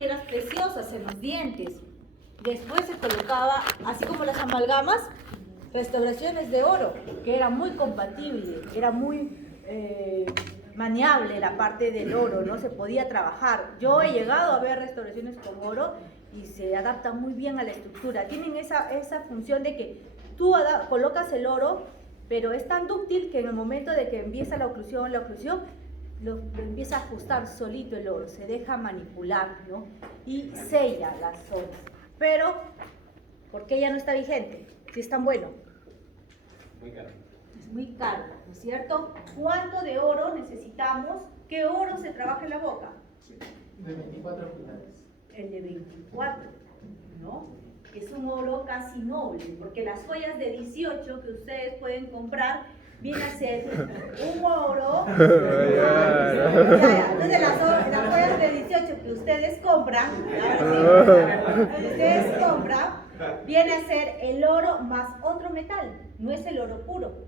piedras preciosas en los dientes. Después se colocaba, así como las amalgamas, restauraciones de oro, que era muy compatible, era muy maniable la parte del oro, ¿no? Se podía trabajar. Yo he llegado a ver restauraciones con oro y se adaptan muy bien a la estructura. Tienen esa función de que tú colocas el oro, pero es tan dúctil que en el momento de que empieza la oclusión lo empieza a ajustar solito el oro, se deja manipular, ¿no? Y sella las zonas. Pero, ¿por qué ya no está vigente? Si es tan bueno. Muy caro. Es muy caro, ¿no es cierto? ¿Cuánto de oro necesitamos? ¿Qué oro se trabaja en la boca? De 24 finales. El de 24, ¿no? Es un oro casi noble, porque las joyas de 18 que ustedes pueden comprar viene a ser un oro. Entonces las joyas de 18 que ustedes compran, viene a ser el oro más otro metal, no es el oro puro,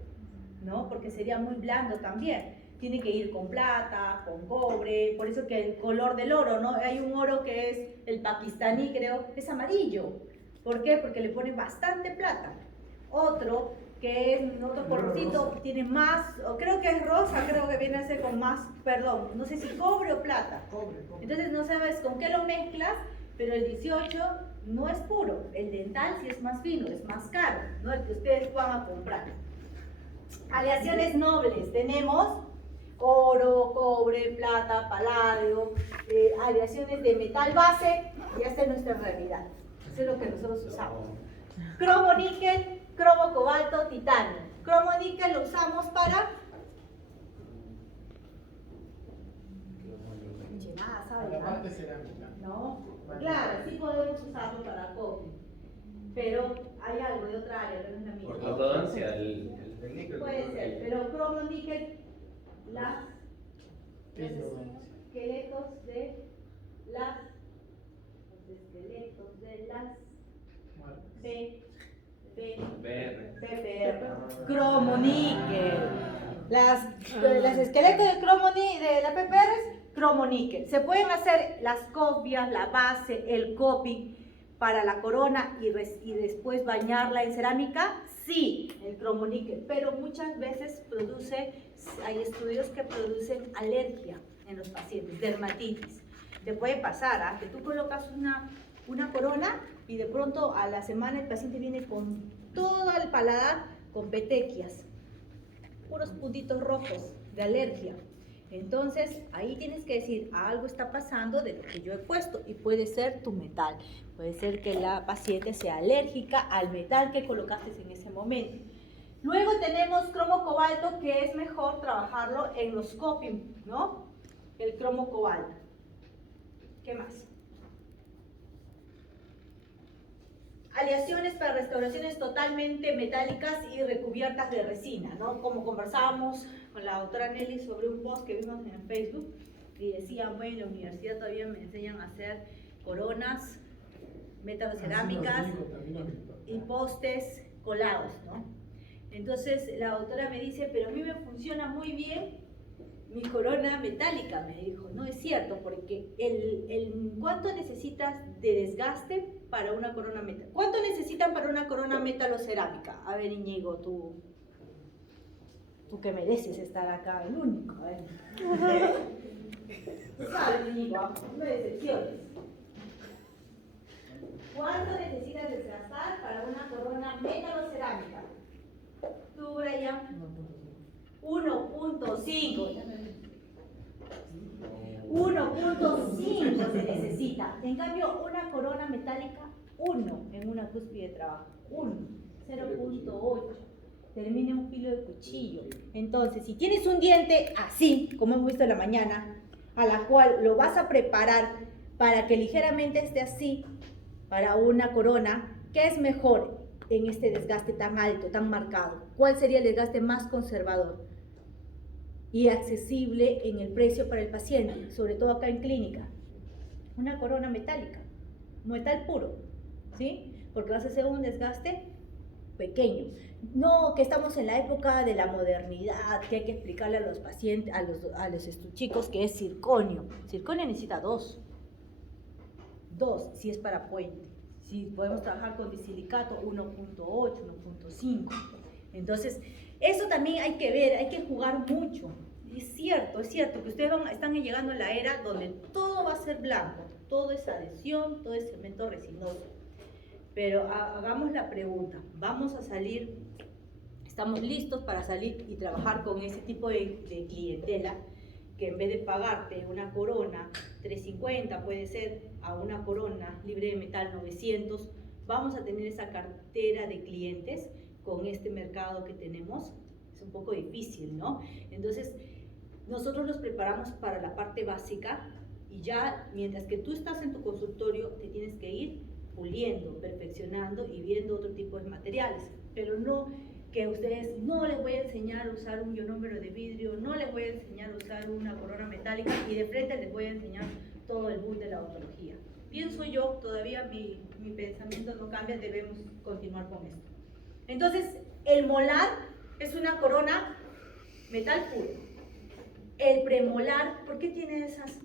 ¿no? Porque sería muy blando también. Tiene que ir con plata, con cobre, por eso que el color del oro, ¿no? Hay un oro que es el pakistaní, creo, es amarillo. ¿Por qué? Porque le ponen bastante plata. Otro que es otro colorcito, tiene más, o creo que es rosa, creo que viene a ser con más, perdón, no sé si cobre o plata. Cobre. Entonces no sabes con qué lo mezclas, pero el 18 no es puro. El dental sí es más fino, es más caro, ¿no? El que ustedes van a comprar. Aleaciones nobles, tenemos oro, cobre, plata, paladio, aleaciones de metal base, y esta es nuestra realidad. Eso es lo que nosotros usamos. Cromo níquel, cromo cobalto, titanio. Cromo níquel lo usamos para... Nada, ¿sabes? La parte cerámica. No, claro, sí podemos usarlo para cobre. Pero hay algo de otra área, no es la mía. Por ortodoncia, el níquel. Puede ser, pero cromo níquel, los esqueletos de las PPR. Cromo níquel. Las esqueletos de de la PPR, cromo níquel. Se pueden hacer las copias, la base, el coping para la corona y después bañarla en cerámica. Sí, el cromo níquel, pero muchas veces hay estudios que producen alergia en los pacientes, dermatitis. Te puede pasar, que tú colocas una corona y de pronto a la semana el paciente viene con todo el paladar con petequias, puros puntitos rojos de alergia. Entonces ahí tienes que decir, algo está pasando de lo que yo he puesto, y puede ser tu metal, puede ser que la paciente sea alérgica al metal que colocaste en ese momento. Luego tenemos cromo cobalto, que es mejor trabajarlo en los coping, ¿no? El cromo cobalto. ¿Qué más? Aleaciones para restauraciones totalmente metálicas y recubiertas de resina, ¿no? Como conversábamos con la doctora Nelly sobre un post que vimos en Facebook, y decía, bueno, en la universidad todavía me enseñan a hacer coronas, metalocerámicas y postes colados, ¿no? Entonces la doctora me dice, pero a mí me funciona muy bien mi corona metálica, me dijo. No es cierto, porque ¿cuánto necesitas de desgaste para una corona metálica? ¿Cuánto necesitan para una corona metalocerámica? A ver, Íñigo, tú que mereces estar acá, el único. A ver. Tú sabes, Íñigo, no decepciones. ¿Cuánto necesitas desgastar para una corona metalocerámica? Tú, Brian. 1.5. 1.5 se necesita. En cambio, una corona metálica, 1 en una cúspide de trabajo. 1. 0.8. Termina un filo de cuchillo. Entonces, si tienes un diente así, como hemos visto en la mañana, a la cual lo vas a preparar para que ligeramente esté así, para una corona, ¿qué es mejor en este desgaste tan alto, tan marcado? ¿Cuál sería el desgaste más conservador y accesible en el precio para el paciente, sobre todo acá en clínica? Una corona metálica, metal puro, ¿sí? Porque vas a hacer un desgaste pequeño. No que estamos en la época de la modernidad, que hay que explicarle a los pacientes, a los chicos, que es circonio. Circonio necesita 2. 2, si es para puente. Si podemos trabajar con disilicato, 1.8, 1.5. Entonces, eso también hay que ver, hay que jugar mucho. Es cierto que ustedes están llegando a la era donde todo va a ser blanco, todo es adhesión, todo es cemento resinoso. Pero hagamos la pregunta, ¿vamos a salir, estamos listos para salir y trabajar con ese tipo de clientela que en vez de pagarte una corona 350 puede ser a una corona libre de metal 900, vamos a tener esa cartera de clientes con este mercado que tenemos? Es un poco difícil, ¿no? Entonces, nosotros los preparamos para la parte básica y ya mientras que tú estás en tu consultorio te tienes que ir puliendo, perfeccionando y viendo otro tipo de materiales, pero no que ustedes no les voy a enseñar a usar un ionómero de vidrio, no les voy a enseñar a usar una corona metálica y de frente les voy a enseñar todo el boom de la odontología. Pienso yo, todavía mi pensamiento no cambia, debemos continuar con esto. Entonces, el molar es una corona metal puro. El premolar, ¿por qué tiene esas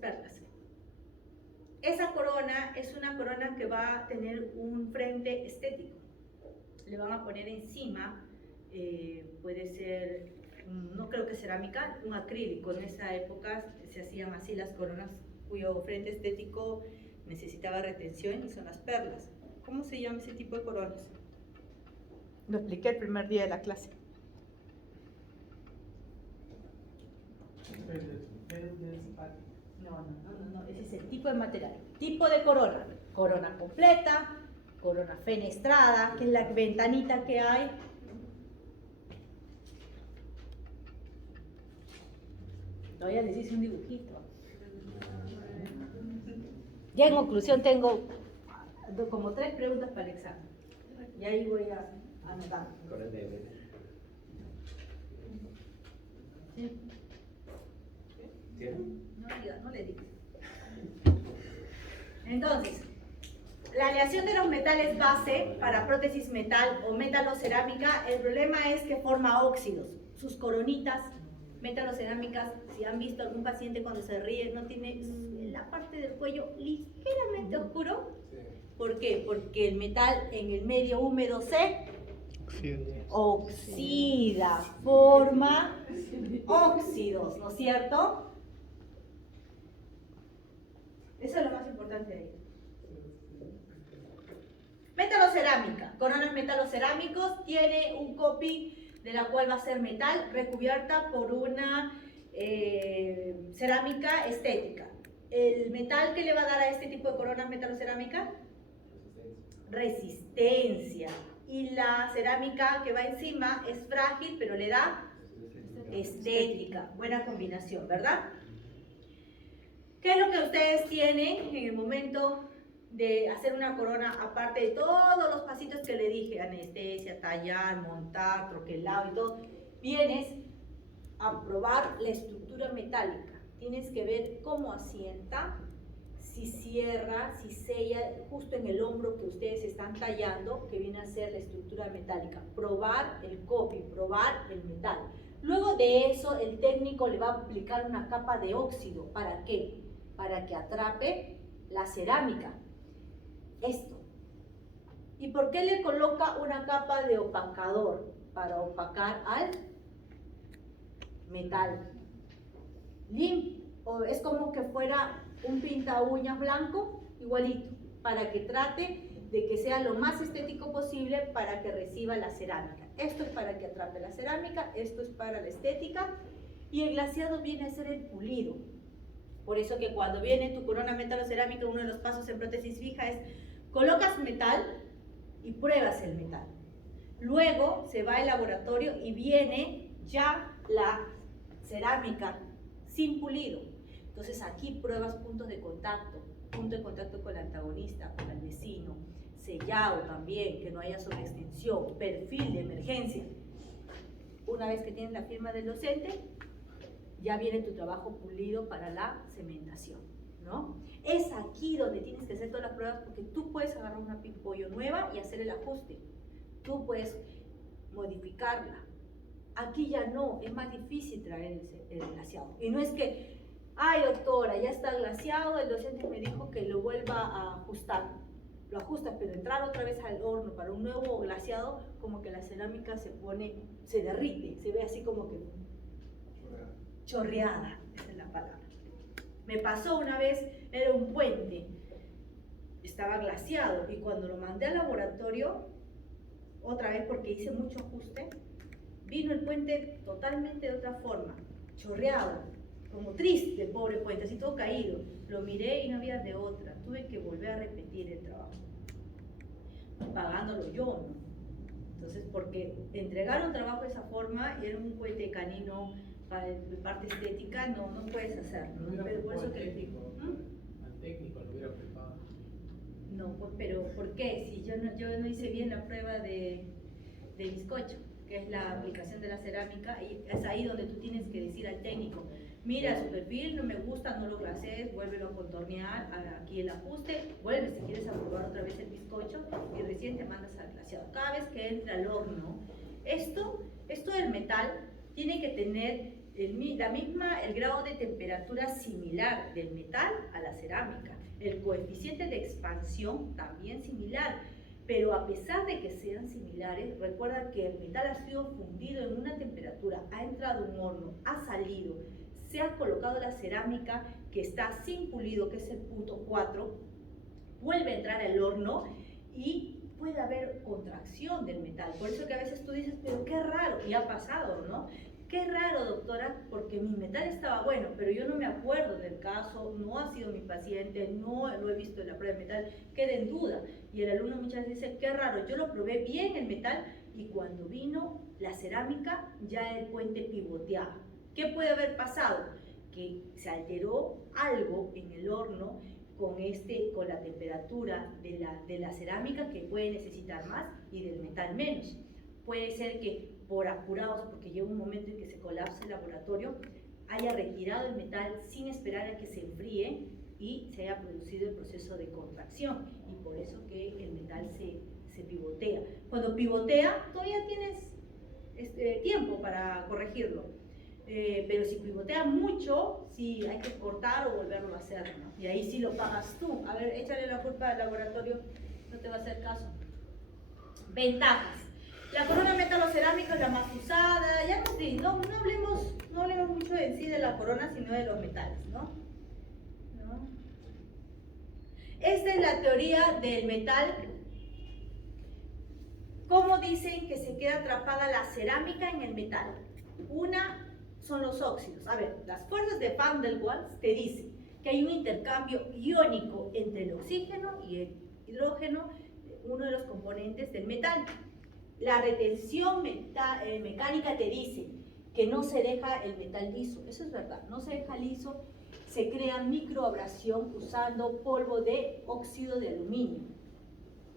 perlas? Esa corona es una corona que va a tener un frente estético. Le van a poner encima, puede ser, no creo que cerámica, un acrílico. En esa época se hacían así las coronas cuyo frente estético necesitaba retención y son las perlas. ¿Cómo se llama ese tipo de coronas? Lo expliqué el primer día de la clase. No, ese es el tipo de material. Tipo de corona. Corona completa, corona fenestrada, que es la ventanita que hay. Todavía les hice un dibujito. Ya en conclusión tengo como 3 preguntas para el examen. Y ahí voy a anotar. Con el dedo. ¿Sí? No le digas. Entonces, la aleación de los metales base para prótesis metal o metalocerámica, el problema es que forma óxidos. Sus coronitas metalocerámicas, si han visto algún paciente cuando se ríe, no tiene la parte del cuello ligeramente oscuro. ¿Por qué? Porque el metal en el medio húmedo se oxida, forma óxidos, ¿no es cierto? Eso es lo más importante de ahí. Metalocerámica, coronas metalocerámicos, tiene un coping de la cual va a ser metal recubierta por una cerámica estética. ¿El metal que le va a dar a este tipo de coronas metalocerámica? Resistencia. Y la cerámica que va encima es frágil, pero le da estética. Buena combinación, ¿verdad? ¿Qué es lo que ustedes tienen en el momento de hacer una corona, aparte de todos los pasitos que le dije, anestesia, tallar, montar, troquelado y todo? Vienes a probar la estructura metálica. Tienes que ver cómo asienta, si cierra, si sella justo en el hombro que ustedes están tallando, que viene a ser la estructura metálica. Probar el coping, probar el metal. Luego de eso, el técnico le va a aplicar una capa de óxido. ¿Para qué? Para que atrape la cerámica. Esto. ¿Y por qué le coloca una capa de opacador? Para opacar al metal. O es como que fuera un pinta uñas blanco, igualito, para que trate de que sea lo más estético posible para que reciba la cerámica. Esto es para que atrape la cerámica, esto es para la estética, y el glaseado viene a ser el pulido. Por eso que cuando viene tu corona metalocerámica, uno de los pasos en prótesis fija es colocas metal y pruebas el metal. Luego se va al laboratorio y viene ya la cerámica sin pulido. Entonces aquí pruebas punto de contacto con el antagonista, con el vecino, sellado también, que no haya sobreextensión, perfil de emergencia. Una vez que tienes la firma del docente, ya viene tu trabajo pulido para la cementación, ¿no? Es aquí donde tienes que hacer todas las pruebas, porque tú puedes agarrar una pimpollo nueva y hacer el ajuste. Tú puedes modificarla. Aquí ya no, es más difícil traer el glaseado. Y no es que Ay, doctora, ya está glaseado, el docente me dijo que lo vuelva a ajustar. Lo ajustas, pero entrar otra vez al horno para un nuevo glaseado, como que la cerámica se derrite, se ve así como que chorreada, esa es la palabra. Me pasó una vez, era un puente, estaba glaseado y cuando lo mandé al laboratorio, otra vez porque hice mucho ajuste, vino el puente totalmente de otra forma, chorreado, como triste el pobre puente, así todo caído. Lo miré y no había de otra, tuve que volver a repetir el trabajo, pagándolo yo, ¿no? Entonces, porque entregar un trabajo de esa forma, era un puente canino, para parte estética, no puedes hacerlo, ¿no? Pero por eso que les digo, al técnico lo hubiera preparado. no, pues, pero ¿por qué? Si yo no hice bien la prueba de bizcocho, que es la aplicación de la cerámica, y es ahí donde tú tienes que decir al técnico, mira su perfil, no me gusta, no lo glasees, vuélvelo a contornear, aquí el ajuste, vuelve si quieres a probar otra vez el bizcocho y recién te mandas al glaseado. Cada vez que entra al horno, esto del metal tiene que tener el grado de temperatura similar del metal a la cerámica, el coeficiente de expansión también similar, pero a pesar de que sean similares, recuerda que el metal ha sido fundido en una temperatura, ha entrado a un horno, ha salido, se ha colocado la cerámica que está sin pulido, que es el punto 4, vuelve a entrar al horno y puede haber contracción del metal. Por eso que a veces tú dices, pero qué raro, y ha pasado, ¿no? Qué raro, doctora, porque mi metal estaba bueno, pero yo no me acuerdo del caso, no ha sido mi paciente, no lo he visto en la prueba de metal, queda en duda. Y el alumno muchas veces dice, qué raro, yo lo probé bien el metal y cuando vino la cerámica ya el puente pivoteaba. ¿Qué puede haber pasado? Que se alteró algo en el horno con la temperatura de la cerámica, que puede necesitar más y del metal menos. Puede ser que por apurados, porque llega un momento en que se colapsa el laboratorio, haya retirado el metal sin esperar a que se enfríe y se haya producido el proceso de contracción, y por eso que el metal se pivotea. Cuando pivotea todavía tienes tiempo para corregirlo, pero si pivotea mucho, sí hay que cortar o volverlo a hacer, ¿no? Y ahí sí lo pagas tú. A ver, échale la culpa al laboratorio, no te va a hacer caso. Ventajas. La corona metalocerámica es la más usada, ya no hablemos mucho en sí de la corona, sino de los metales, ¿no? Esta es la teoría del metal. ¿Cómo dicen que se queda atrapada la cerámica en el metal? Una son los óxidos. A ver, las fuerzas de Van der Waals te dicen que hay un intercambio iónico entre el oxígeno y el hidrógeno, uno de los componentes del metal. La retención mecánica te dice que no se deja el metal liso. Eso es verdad, no se deja liso, se crea microabrasión usando polvo de óxido de aluminio.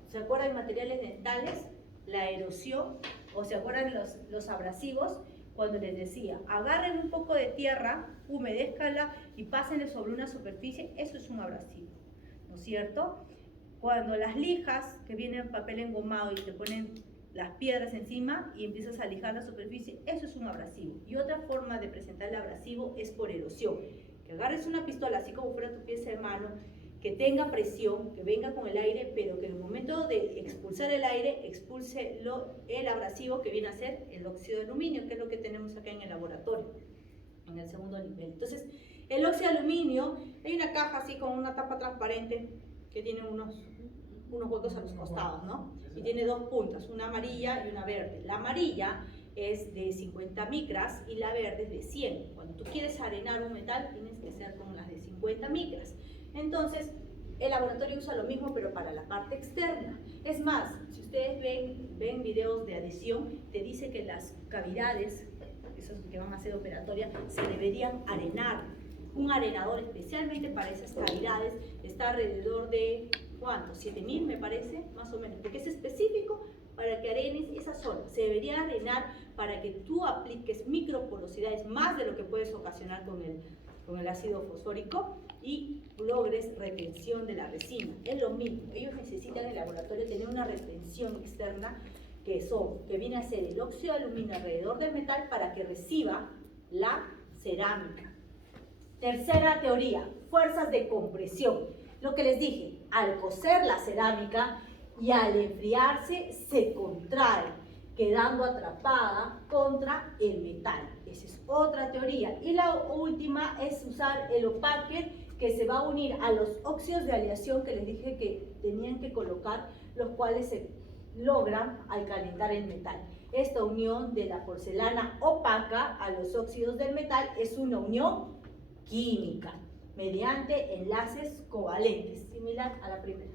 ¿Se acuerdan de materiales dentales? La erosión, o se acuerdan los abrasivos, cuando les decía, agarren un poco de tierra, humedézcala y pásenle sobre una superficie, eso es un abrasivo, ¿no es cierto? Cuando las lijas, que vienen en papel engomado y te ponen las piedras encima y empiezas a lijar la superficie, eso es un abrasivo. Y otra forma de presentar el abrasivo es por erosión, que agarres una pistola así como fuera tu pieza de mano, que tenga presión, que venga con el aire, pero que en el momento de expulsar el aire, expulse el abrasivo, que viene a ser el óxido de aluminio, que es lo que tenemos acá en el laboratorio, en el segundo nivel. Entonces, el óxido de aluminio, hay una caja así con una tapa transparente que tiene unos huecos a los costados, ¿no? Y tiene dos puntas, una amarilla y una verde. La amarilla es de 50 micras y la verde es de 100. Cuando tú quieres arenar un metal, tienes que ser con las de 50 micras. Entonces, el laboratorio usa lo mismo, pero para la parte externa. Es más, si ustedes ven videos de adhesión, te dice que las cavidades, esos que van a ser operatorias, se deberían arenar. Un arenador especialmente para esas cavidades está alrededor de, ¿cuánto? 7000 me parece, más o menos, porque es específico para que arenes esa zona. Se debería arenar para que tú apliques microporosidades, más de lo que puedes ocasionar con el ácido fosfórico, y logres retención de la resina. Es lo mismo, ellos necesitan en el laboratorio tener una retención externa que viene a ser el óxido de aluminio alrededor del metal para que reciba la cerámica. Tercera teoría, fuerzas de compresión. Lo que les dije, al cocer la cerámica y al enfriarse se contrae, quedando atrapada contra el metal. Esa es otra teoría. Y la última es usar el opaque, que se va a unir a los óxidos de aleación que les dije que tenían que colocar, los cuales se logran al calentar el metal. Esta unión de la porcelana opaca a los óxidos del metal es una unión química mediante enlaces covalentes, similar a la primera.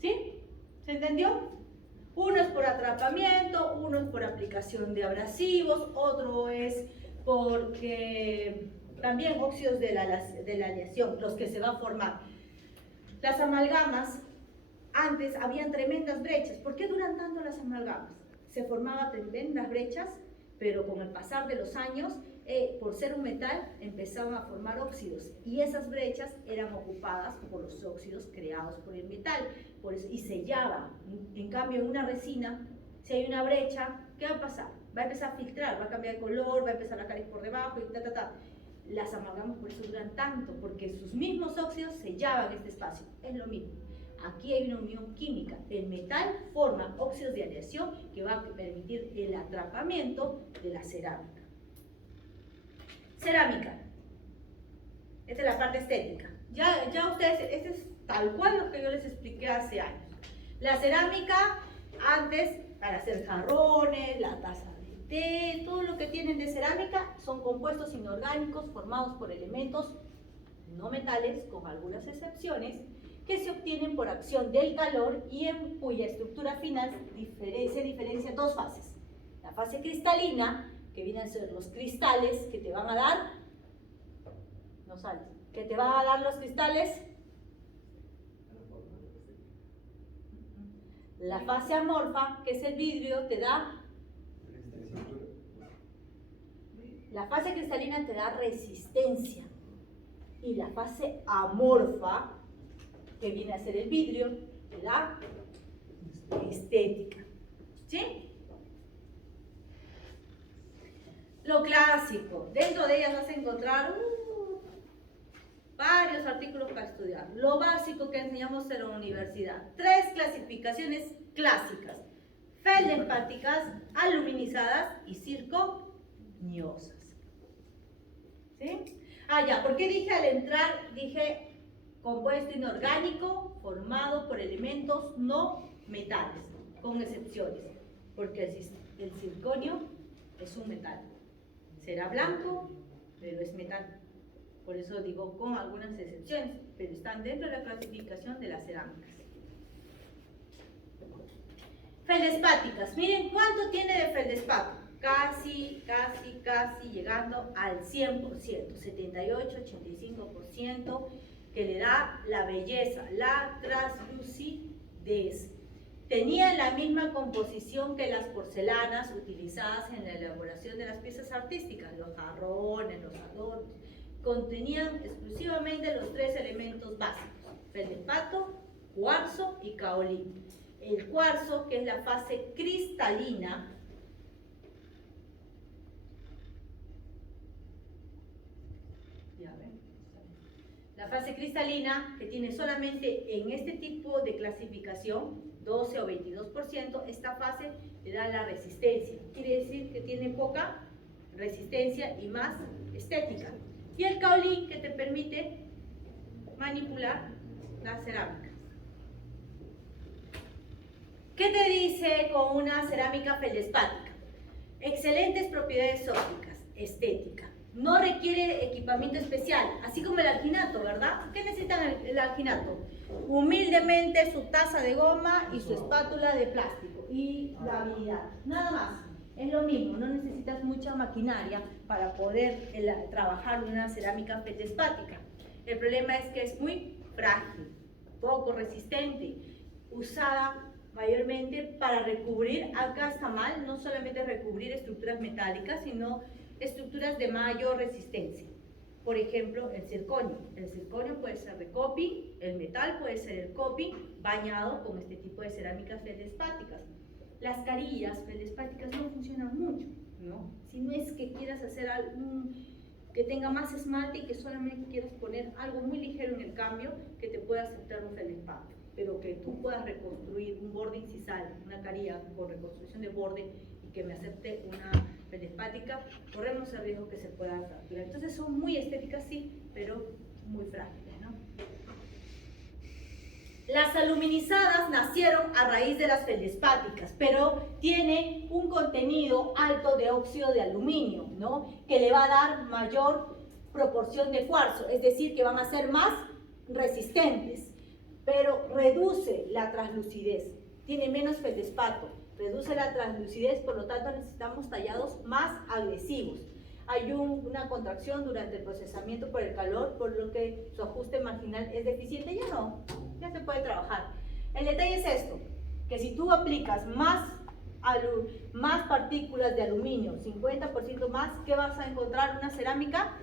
¿Sí? ¿Se entendió? Uno es por atrapamiento, uno es por aplicación de abrasivos, otro es porque también óxidos de la aleación, los que se van a formar. Las amalgamas, antes habían tremendas brechas. ¿Por qué duran tanto las amalgamas? Se formaban tremendas brechas, pero con el pasar de los años, por ser un metal, empezaban a formar óxidos, y esas brechas eran ocupadas por los óxidos creados por el metal, por eso, y sellaban. En cambio, en una resina, si hay una brecha, ¿qué va a pasar? Va a empezar a filtrar, va a cambiar de color, va a empezar a caer por debajo y ta. Las amalgamas por eso duran tanto, porque sus mismos óxidos sellaban este espacio. Es lo mismo. Aquí hay una unión química. El metal forma óxidos de aleación que va a permitir el atrapamiento de la cerámica. Cerámica. Esta es la parte estética. Ya ustedes, este es tal cual lo que yo les expliqué hace años. La cerámica, antes, para hacer jarrones, la taza de té, todo lo que tienen de cerámica son compuestos inorgánicos formados por elementos no metales, con algunas excepciones, que se obtienen por acción del calor y en cuya estructura final se diferencian dos fases. La fase cristalina, que vienen a ser los cristales que te van a dar, no sale, que te van a dar los cristales. La fase amorfa, que es el vidrio, te da. La fase cristalina te da resistencia. Y la fase amorfa, que viene a ser el vidrio, te da estética. ¿Sí? Lo clásico. Dentro de ellas vas a encontrar varios artículos para estudiar. Lo básico que enseñamos en la universidad. 3 clasificaciones clásicas: feldspáticas, aluminizadas y zirconiosas. ¿Sí? Ya, ¿por qué dije al entrar? Dije compuesto inorgánico formado por elementos no metales, con excepciones, porque el circonio es un metal. Será blanco, pero es metal. Por eso digo con algunas excepciones, pero están dentro de la clasificación de las cerámicas. Feldspáticas. Miren cuánto tiene de feldespato. Casi llegando al 100%, 78-85%, que le da la belleza, la translucidez. Tenían la misma composición que las porcelanas utilizadas en la elaboración de las piezas artísticas, los jarrones, los adornos. Contenían exclusivamente los 3 elementos básicos: feldespato, cuarzo y caolín. El cuarzo, que es la fase cristalina, la fase cristalina, que tiene solamente en este tipo de clasificación 12 o 22%, esta fase le da la resistencia. Quiere decir que tiene poca resistencia y más estética. Y el caolín, que te permite manipular la cerámica. ¿Qué te dice con una cerámica feldspática? Excelentes propiedades ópticas, estética. No requiere equipamiento especial, así como el alginato, ¿verdad? ¿Qué necesitan el alginato? Humildemente su taza de goma y su espátula de plástico y la habilidad, nada más. Es lo mismo, no necesitas mucha maquinaria para poder trabajar una cerámica feldspática. El problema es que es muy frágil, poco resistente, usada mayormente para recubrir, acá está mal, no solamente recubrir estructuras metálicas, sino estructuras de mayor resistencia. Por ejemplo, el circonio. El circonio puede ser de coping, el metal puede ser el coping bañado con este tipo de cerámicas feldspáticas. Las carillas feldspáticas no funcionan mucho, ¿no? Si no es que quieras hacer que tenga más esmalte y que solamente quieras poner algo muy ligero en el cambio que te pueda aceptar un feldespato, pero que tú puedas reconstruir un borde incisal, una carilla con reconstrucción de borde y que me acepte una feldespática, corremos el riesgo que se pueda fracturar. Entonces son muy estéticas, sí, pero muy frágiles, ¿no? Las aluminizadas nacieron a raíz de las feldespáticas, pero tiene un contenido alto de óxido de aluminio, ¿no? Que le va a dar mayor proporción de cuarzo, es decir, que van a ser más resistentes, pero reduce la translucidez, tiene menos feldespato, reduce la translucidez, por lo tanto necesitamos tallados más agresivos. Hay una contracción durante el procesamiento por el calor, por lo que su ajuste marginal es deficiente. Ya no, ya se puede trabajar. El detalle es esto, que si tú aplicas más partículas de aluminio, 50% más, ¿qué vas a encontrar? Una cerámica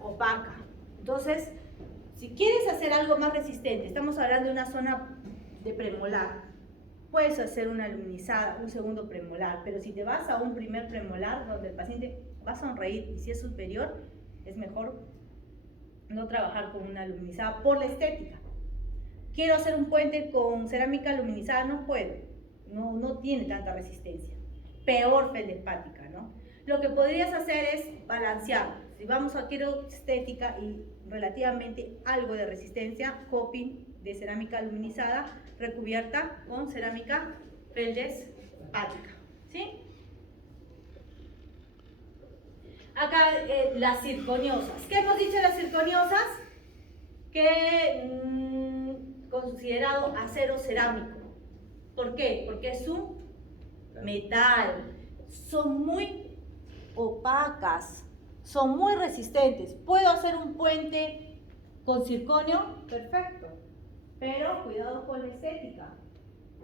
opaca. Entonces, si quieres hacer algo más resistente, estamos hablando de una zona de premolar, puedes hacer una aluminizada, un segundo premolar, pero si te vas a un primer premolar donde el paciente va a sonreír y si es superior, es mejor no trabajar con una aluminizada por la estética. Quiero hacer un puente con cerámica aluminizada, no puedo, no tiene tanta resistencia. Peor feldespática, ¿no? Lo que podrías hacer es balancear. Si vamos a quiero estética y relativamente algo de resistencia, coping de cerámica aluminizada recubierta con cerámica feldespática, ¿sí? Acá las zirconiosas. ¿Qué hemos dicho de las zirconiosas? Que considerado acero cerámico. ¿Por qué? Porque es un metal. Son muy opacas, son muy resistentes. ¿Puedo hacer un puente con circonio? Perfecto. Pero cuidado con la estética.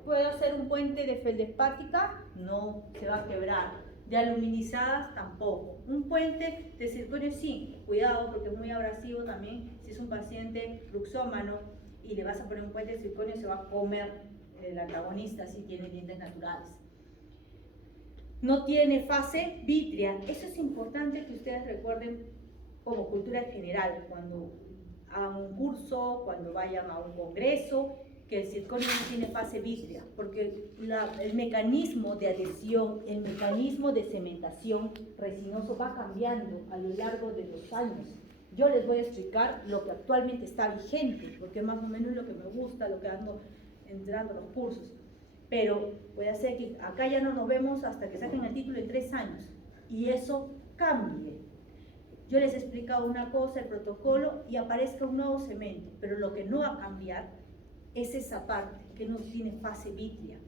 ¿Puedo hacer un puente de feldespática? No, se va a quebrar. De aluminizadas tampoco. Un puente de circonio sí, cuidado porque es muy abrasivo también. Si es un paciente fluxómano y le vas a poner un puente de circonio, se va a comer el antagonista si tiene dientes naturales. No tiene fase vítrea. Eso es importante que ustedes recuerden como cultura general, cuando hagan un curso, cuando vayan a un congreso, que el circonio no tiene fase vítrea, porque el mecanismo de adhesión, el mecanismo de cementación resinoso va cambiando a lo largo de los años. Yo les voy a explicar lo que actualmente está vigente, porque más o menos es lo que me gusta, lo que ando entrando a los cursos. Pero puede ser que acá ya no nos vemos hasta que saquen el título en 3 años, y eso cambie. Yo les he explicado una cosa, el protocolo, y aparezca un nuevo cemento, pero lo que no va a cambiar es esa parte que no tiene fase vítrea.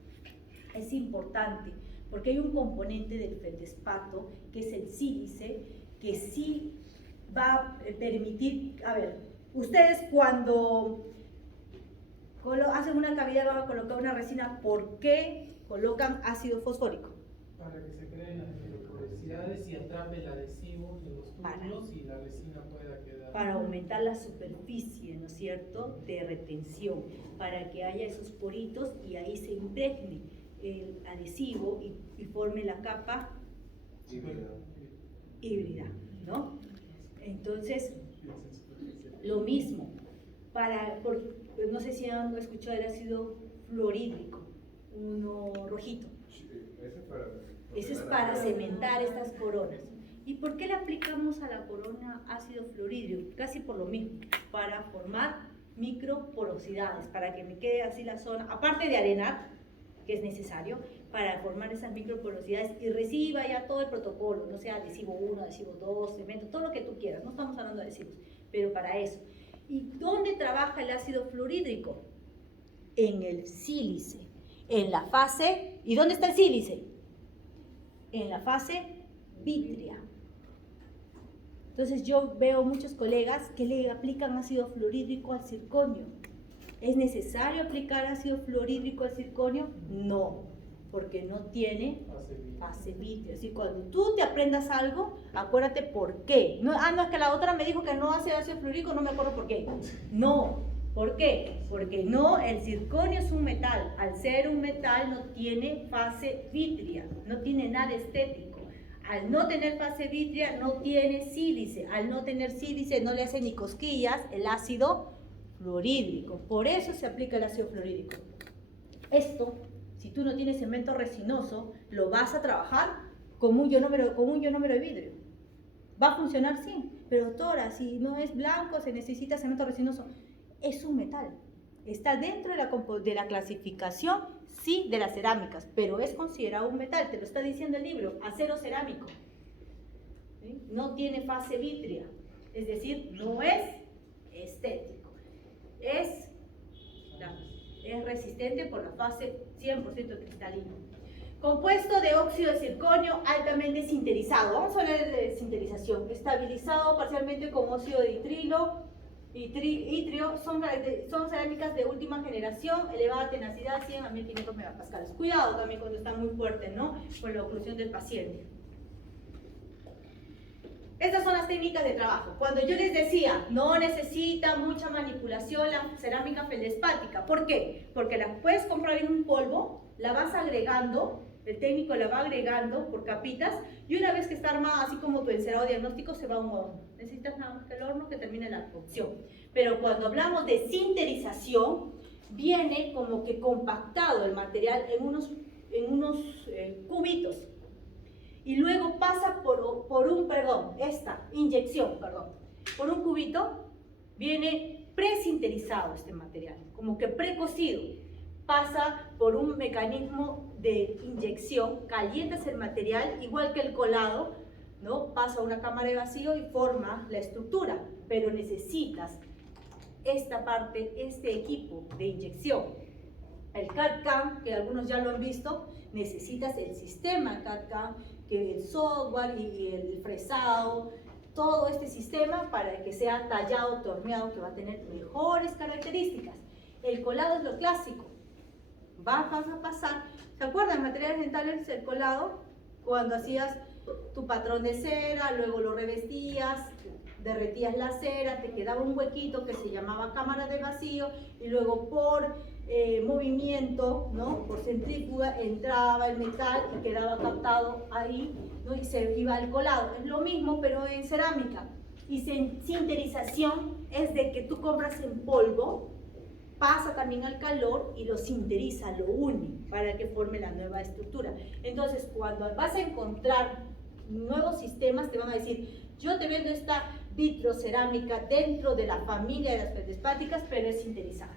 Es importante, porque hay un componente del feldespato, que es el sílice, que sí va a permitir, a ver, ustedes cuando hacen una cavidad van a colocar una resina, ¿por qué colocan ácido fosfórico? Para que se creen las microporosidades y atrape el adhesivo en los túbulos y la resina pueda quedar. Para aumentar la superficie, ¿no es cierto?, de retención, para que haya esos poritos y ahí se impregne el adhesivo y forme la capa híbrida, ¿no? Entonces, lo mismo, no sé si han escuchado el ácido fluorhídrico, uno rojito. Ese es para cementar estas coronas. ¿Y por qué le aplicamos a la corona ácido fluorhídrico? Casi por lo mismo, para formar microporosidades, para que me quede así la zona, aparte de arenar, que es necesario, para formar esas microporosidades y reciba ya todo el protocolo, no sea adhesivo 1, adhesivo 2, cemento, todo lo que tú quieras, no estamos hablando de adhesivos, pero para eso. ¿Y dónde trabaja el ácido fluorhídrico? En el sílice, en la fase, ¿y dónde está el sílice? En la fase vítrea. Entonces yo veo muchos colegas que le aplican ácido fluorhídrico al circonio. ¿Es necesario aplicar ácido fluorhídrico al circonio? No, porque no tiene fase vítrea. Así cuando tú te aprendas algo, acuérdate por qué. No, no, es que la otra me dijo que no hace ácido fluorhídrico, no me acuerdo por qué. No, ¿por qué? Porque no, el circonio es un metal. Al ser un metal no tiene fase vítrea, no tiene nada estético. Al no tener fase vítrea no tiene sílice, al no tener sílice no le hace ni cosquillas el ácido fluorhídrico, por eso se aplica el ácido fluorhídrico. Esto, si tú no tienes cemento resinoso, lo vas a trabajar como un ionómero de vidrio. Va a funcionar sí, pero doctora, si no es blanco, se necesita cemento resinoso. Es un metal. Está dentro de la clasificación, sí, de las cerámicas, pero es considerado un metal, te lo está diciendo el libro, acero cerámico. ¿Sí? No tiene fase vítrea, es decir, no es estético. Es resistente por la fase 100% cristalina. Compuesto de óxido de circonio altamente sinterizado. Vamos a hablar de sinterización. Estabilizado parcialmente con óxido de itrio. Son cerámicas de última generación, elevada tenacidad, 100 a 1500 megapascales. Cuidado también cuando está muy fuerte, ¿no? Con la oclusión del paciente. Estas son las técnicas de trabajo. Cuando yo les decía, no necesita mucha manipulación la cerámica feldespática. ¿Por qué? Porque la puedes comprar en un polvo, la vas agregando, el técnico la va agregando por capitas, y una vez que está armada, así como tu encerado diagnóstico, se va a un horno. Necesitas nada más que el horno que termine la cocción. Pero cuando hablamos de sinterización, viene como que compactado el material en unos cubitos. Y luego pasa por un cubito, viene presinterizado este material, como que precocido. Pasa por un mecanismo de inyección, calientas el material, igual que el colado, ¿no? Pasa a una cámara de vacío y forma la estructura, pero necesitas esta parte, este equipo de inyección. El CAD/CAM, que algunos ya lo han visto, necesitas el sistema CAD/CAM, que el software y el fresado, todo este sistema para que sea tallado, torneado, que va a tener mejores características. El colado es lo clásico. Vas a pasar, ¿se acuerdan? Materiales dentales, el colado, cuando hacías tu patrón de cera, luego lo revestías, derretías la cera, te quedaba un huequito que se llamaba cámara de vacío, y luego por movimiento, ¿no? Por centrífuga, entraba el metal y quedaba captado ahí, ¿no? Y se iba al colado. Es lo mismo, pero en cerámica. Y sinterización es de que tú compras en polvo, pasa también al calor y lo sinteriza, lo une para que forme la nueva estructura. Entonces, cuando vas a encontrar nuevos sistemas, te van a decir, yo te vendo esta vitrocerámica dentro de la familia de las feldespáticas, pero es sinterizada.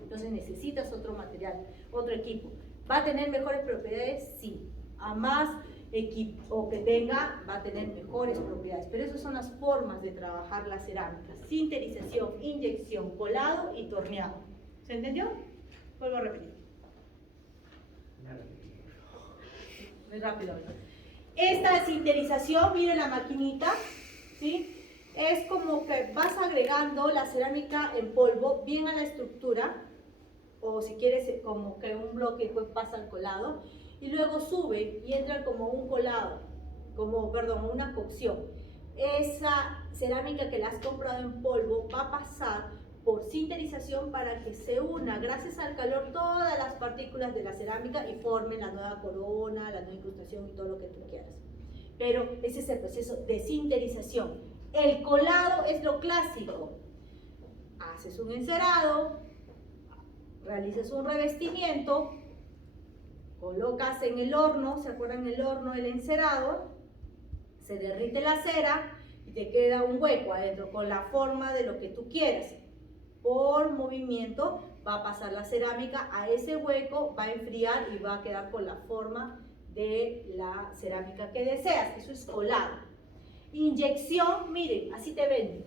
Entonces necesitas otro material, otro equipo. ¿Va a tener mejores propiedades? Sí. A más equipo que tenga, va a tener mejores propiedades. Pero esas son las formas de trabajar la cerámica. Sinterización, inyección, colado y torneado. ¿Se entendió? Vuelvo a repetir. Muy rápido. Esta sinterización, miren la maquinita, ¿sí? Es como que vas agregando la cerámica en polvo bien a la estructura, o si quieres como que un bloque después pasa al colado, y luego sube y entra como un colado, una cocción. Esa cerámica que la has comprado en polvo va a pasar por sinterización para que se una, gracias al calor, todas las partículas de la cerámica y formen la nueva corona, la nueva incrustación y todo lo que tú quieras. Pero ese es el proceso de sinterización. El colado es lo clásico. Haces un encerado, realizas un revestimiento, colocas en el horno, ¿se acuerdan el horno del encerado? Se derrite la cera y te queda un hueco adentro con la forma de lo que tú quieras. Por movimiento va a pasar la cerámica a ese hueco, va a enfriar y va a quedar con la forma de la cerámica que deseas. Eso es colado. Inyección, miren, así te venden,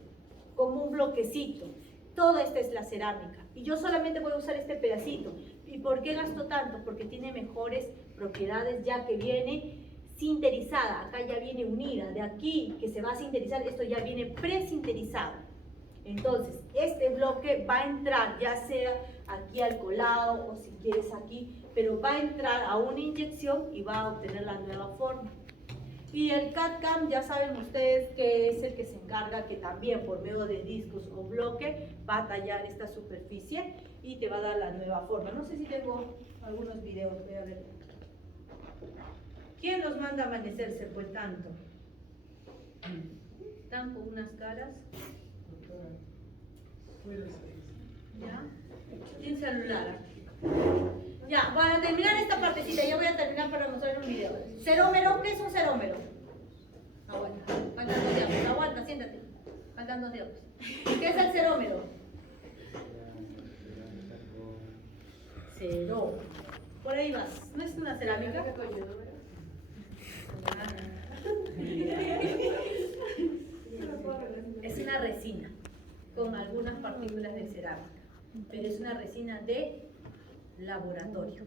como un bloquecito. Toda esta es la cerámica. Y yo solamente voy a usar este pedacito. ¿Y por qué gasto tanto? Porque tiene mejores propiedades ya que viene sinterizada. Acá ya viene unida. De aquí que se va a sinterizar, esto ya viene presinterizado. Entonces, este bloque va a entrar, ya sea aquí al colado o si quieres aquí, pero va a entrar a una inyección y va a obtener la nueva forma. Y el CAD/CAM, ya saben ustedes que es el que se encarga que también por medio de discos o bloque va a tallar esta superficie y te va a dar la nueva forma. No sé si tengo algunos videos, voy a ver. ¿Quién los manda a amanecerse pues tanto? Están con unas caras. Doctora, puede ser. ¿Ya? Sin celular. Ya, para terminar esta partecita, ya voy a terminar para mostrar un video. Cerómero, ¿qué es un cerómero? Aguanta, faltan 2 diapos, aguanta, siéntate. Faltan 2 diapos. ¿Qué es el cerómero? Cero. Por ahí vas. ¿No es una cerámica? Es una resina con algunas partículas de cerámica, pero es una resina de laboratorio.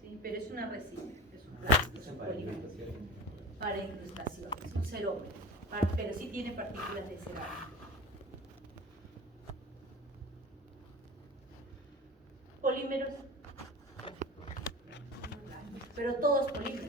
¿Sí? Pero es una resina, es un plástico, es un polímero para incrustación, es un cerómero, pero sí tiene partículas de cerámica. Polímeros, pero todos polímeros.